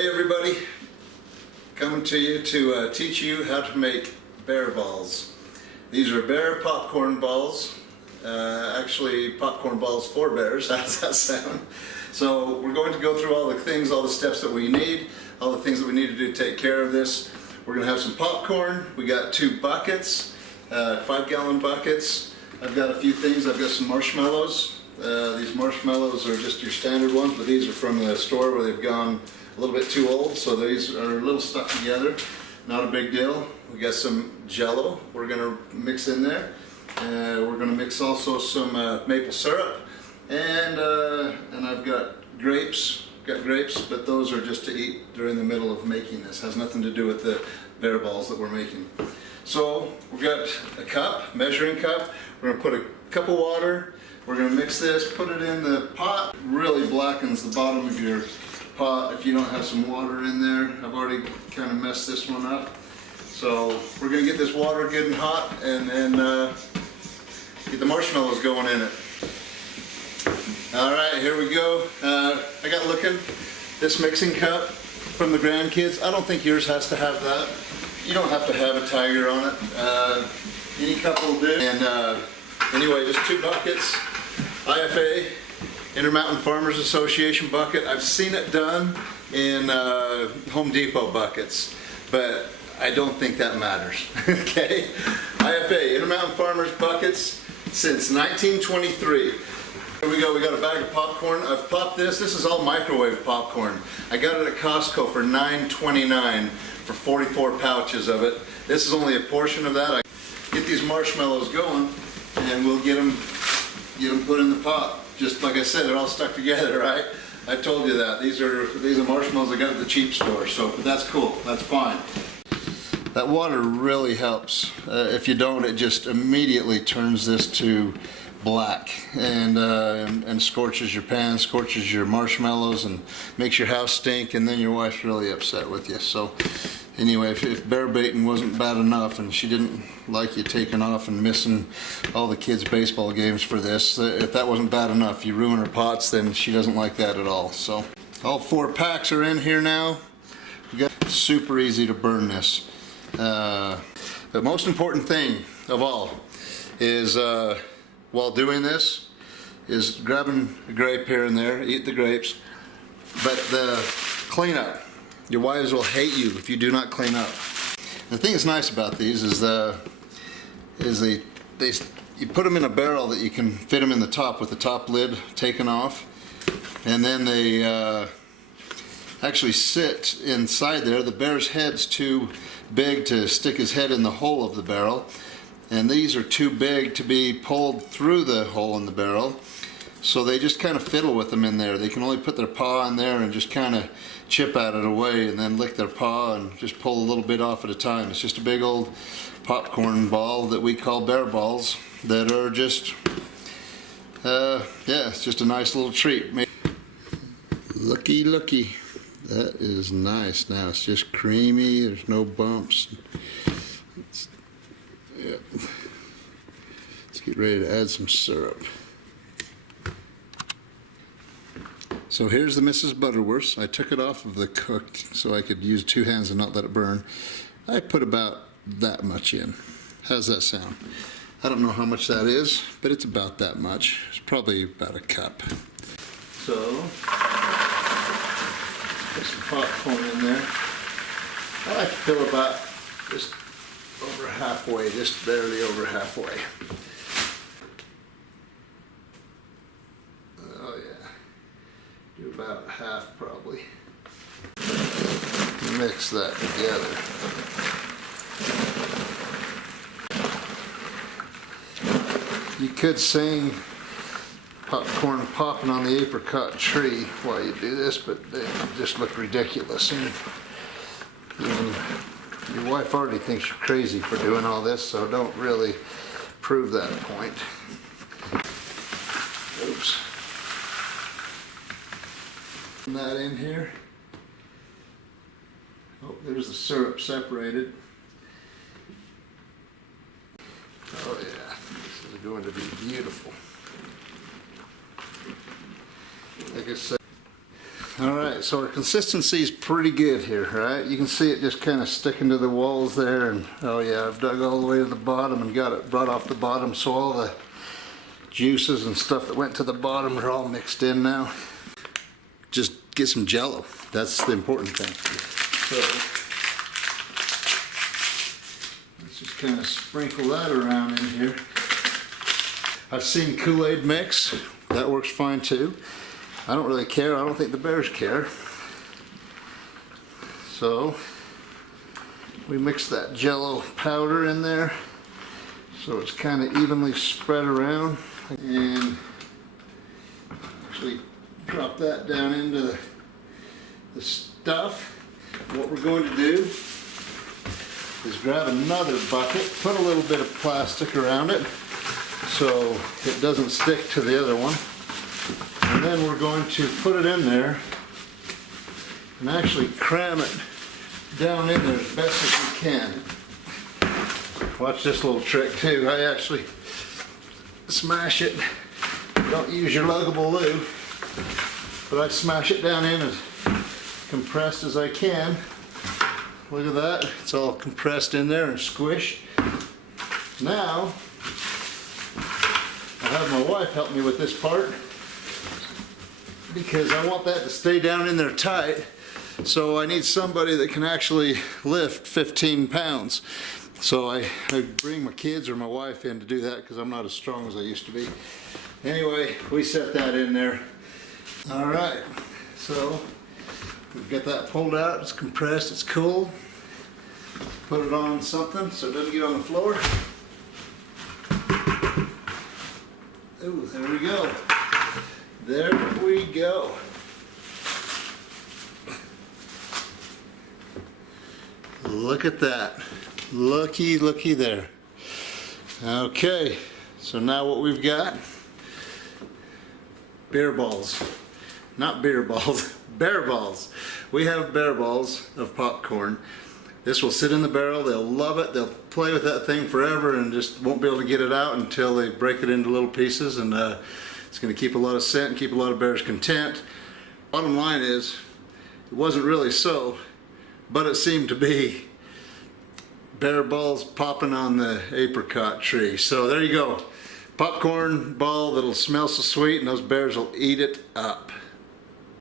Hey everybody, coming to you to teach you how to make bear balls. These are bear popcorn balls, actually popcorn balls for bears. How's that sound? So we're going to go through all the things, all the steps that we need, all the things that we need to do to take care of this. We're going to have some popcorn. We got 2 buckets, 5-gallon buckets. I've got a few things. I've got some marshmallows. These marshmallows are just your standard ones, but these are from the store where they've gone a little bit too old, so these are a little stuck together. Not a big deal. We got some Jello we're going to mix in there. We're going to mix also some maple syrup, and I've got grapes. But those are just to eat during the middle of making this. Has nothing to do with the bear balls that we're making. So we've got a cup, measuring cup. We're going to put a cup of water. We're going to mix this, put it in the pot. Really blackens the bottom of your pot if you don't have some water in there. I've already kind of messed this one up. So we're going to get this water good and hot, and then get the marshmallows going in it. Alright, here we go. I got looking. This mixing cup from the grandkids. I don't think yours has to have that. You don't have to have a tiger on it. Any cup will do. And anyway, just 2 buckets. IFA, Intermountain Farmers Association bucket. I've seen it done in Home Depot buckets, but I don't think that matters. Okay? IFA, Intermountain Farmers buckets since 1923. Here we go. We got a bag of popcorn. I've popped this. This is all microwave popcorn. I got it at Costco for $9.29 for 44 pouches of it. This is only a portion of that. I get these marshmallows going, and we'll get them put in the pot. Just like I said, they're all stuck together, right? I told you that. These are marshmallows I got at the cheap store. So, but that's cool. That's fine. That water really helps. If you don't, it just immediately turns this to black and scorches your pan, scorches your marshmallows, and makes your house stink, and then your wife's really upset with you. So anyway, if bear baiting wasn't bad enough and she didn't like you taking off and missing all the kids' baseball games for this, if that wasn't bad enough, you ruin her pots, then she doesn't like that at all. So all 4 packs are in here now. Super easy to burn this. The most important thing of all is while doing this is grabbing a grape here and there, eat the grapes, but the cleanup. Your wives will hate you if you do not clean up. The thing that's nice about these is you put them in a barrel that you can fit them in the top with the top lid taken off, and then they actually sit inside there. The bear's head's too big to stick his head in the hole of the barrel, and these are too big to be pulled through the hole in the barrel, so they just kind of fiddle with them in there. They can only put their paw in there and just kind of chip at it away, and then lick their paw and just pull a little bit off at a time. It's just a big old popcorn ball that we call bear balls that are just yeah, it's just a nice little treat. Looky that is nice. Now it's just creamy, there's no bumps. Yeah. Let's get ready to add some syrup. So here's the Mrs. Butterworth. I took it off of the cook so I could use 2 hands and not let it burn. I put about that much in. How's that sound? I don't know how much that is, but it's about that much. It's probably about a cup. So, put some popcorn in there. I like to fill about just over halfway, just barely over halfway. Oh yeah, do about half probably. Mix that together. You could sing popcorn popping on the apricot tree while you do this, but it just look ridiculous. And even your wife already thinks you're crazy for doing all this, so don't really prove that point. Oops. Put that in here. Oh, there's the syrup separated. Oh yeah, this is going to be beautiful. Like I said, All right, so our consistency is pretty good here, right? You can see it just kind of sticking to the walls there, and oh yeah, I've dug all the way to the bottom and got it brought off the bottom, so all the juices and stuff that went to the bottom are all mixed in now. Just get some Jell-O. That's the important thing. So let's just kind of sprinkle that around in here. I've seen Kool-Aid mix. That works fine too. I don't really care. I don't think the bears care. So we mix that Jell-O powder in there so it's kind of evenly spread around, and actually drop that down into the stuff. What we're going to do is grab another bucket, put a little bit of plastic around it so it doesn't stick to the other one. And then we're going to put it in there and actually cram it down in there as best as we can. Watch this little trick too. I actually smash it. Don't use your luggable lube, but I smash it down in as compressed as I can. Look at that. It's all compressed in there and squished. Now, I'll have my wife help me with this part, because I want that to stay down in there tight. So I need somebody that can actually lift 15 pounds. So I bring my kids or my wife in to do that because I'm not as strong as I used to be. Anyway, we set that in there. All right, so we've got that pulled out. It's compressed, it's cool. Put it on something so it doesn't get on the floor. Ooh, there we go. There we go. Look at that. Looky, looky there. Okay, so now what we've got, bear balls. Not beer balls, bear balls. We have bear balls of popcorn. This will sit in the barrel, they'll love it, they'll play with that thing forever and just won't be able to get it out until they break it into little pieces, and it's going to keep a lot of scent and keep a lot of bears content. Bottom line is, it wasn't really so, but it seemed to be. Bear balls popping on the apricot tree. So there you go. Popcorn ball that'll smell so sweet and those bears will eat it up.